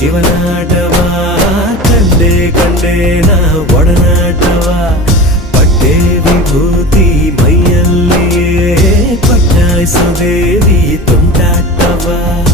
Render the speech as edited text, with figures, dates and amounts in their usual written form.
ಶಿವನಾಟವ ಕಂಡೆ ಕಂಡೆ ನಾ ಒಡನಾಟವ ಪಟ್ಟೆ ವಿಭೂತಿ ಮೈಯಲ್ಲಿಯೇ ಪಟ್ಟಾಯಿಸೋ ದೇವಿ ತುಂಟಾಟವ